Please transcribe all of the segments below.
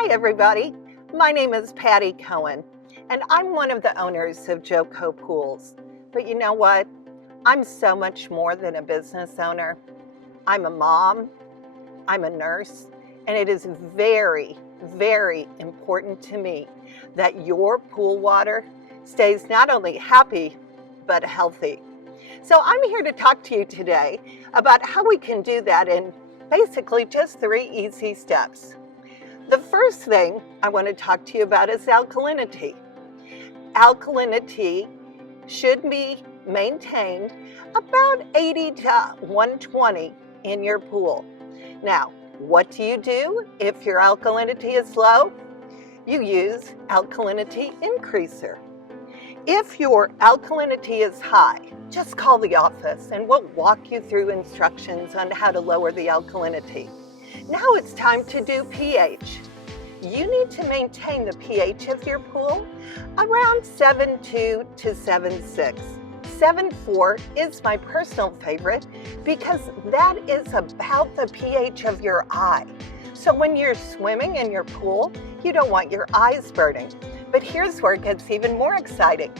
Hi everybody, my name is Patty Cohen and I'm one of the owners of JoCo Pools. But you know what? I'm so much more than a business owner. I'm a mom, I'm a nurse, and it is very, very important to me that your pool water stays not only happy, but healthy. So I'm here to talk to you today about how we can do that in basically just 3 easy steps. The first thing I want to talk to you about is alkalinity. Alkalinity should be maintained about 80 to 120 in your pool. Now, what do you do if your alkalinity is low? You use alkalinity increaser. If your alkalinity is high, just call the office and we'll walk you through instructions on how to lower the alkalinity. Now it's time to do pH. You need to maintain the pH of your pool around 7.2 to 7.6. 7.4 is my personal favorite because that is about the pH of your eye. So when you're swimming in your pool, you don't want your eyes burning. But here's where it gets even more exciting.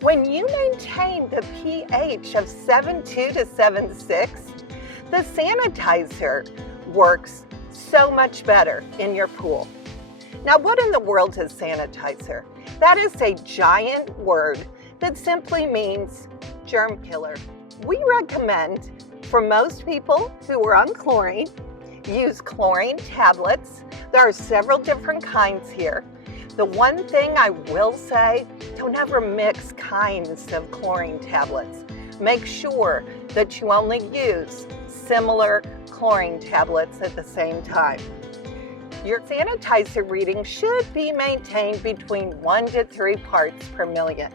When you maintain the pH of 7.2 to 7.6, the sanitizer works so much better in your pool. Now, what in the world is sanitizer? That is a giant word that simply means germ killer. We recommend for most people who are on chlorine, use chlorine tablets. There are several different kinds here. The one thing I will say, don't ever mix kinds of chlorine tablets. Make sure that you only use similar chlorine tablets at the same time. Your sanitizer reading should be maintained between 1 to 3 parts per million.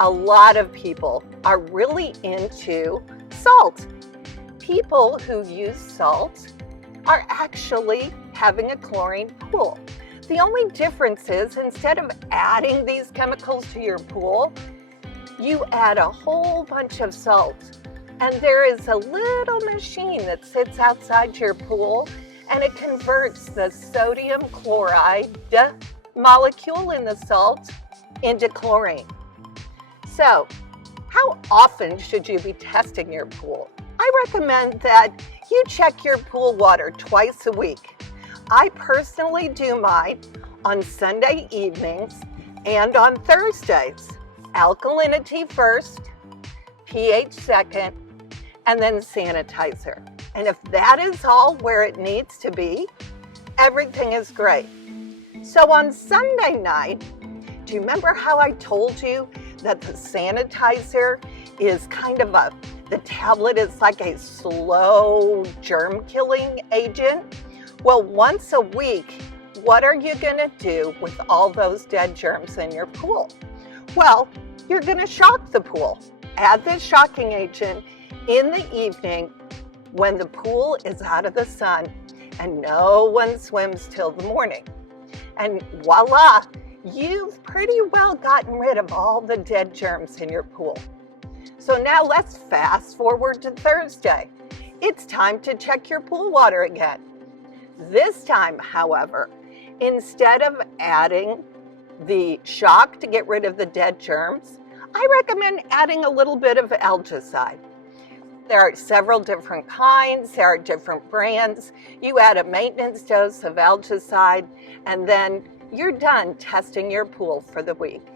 A lot of people are really into salt. People who use salt are actually having a chlorine pool. The only difference is instead of adding these chemicals to your pool, you add a whole bunch of salt. And there is a little machine that sits outside your pool and it converts the sodium chloride molecule in the salt into chlorine. So, how often should you be testing your pool? I recommend that you check your pool water twice a week. I personally do mine on Sunday evenings and on Thursdays. Alkalinity first, pH second, and then sanitizer. And if that is all where it needs to be, everything is great. So on Sunday night, do you remember how I told you that the sanitizer is kind of the tablet is like a slow germ killing agent? Well, once a week, what are you gonna do with all those dead germs in your pool? Well, you're gonna shock the pool. Add this shocking agent in the evening when the pool is out of the sun and no one swims till the morning. And voila, you've pretty well gotten rid of all the dead germs in your pool. So now let's fast forward to Thursday. It's time to check your pool water again. This time, however, instead of adding the shock to get rid of the dead germs, I recommend adding a little bit of algicide. There are several different kinds, there are different brands. You add a maintenance dose of algicide and then you're done testing your pool for the week.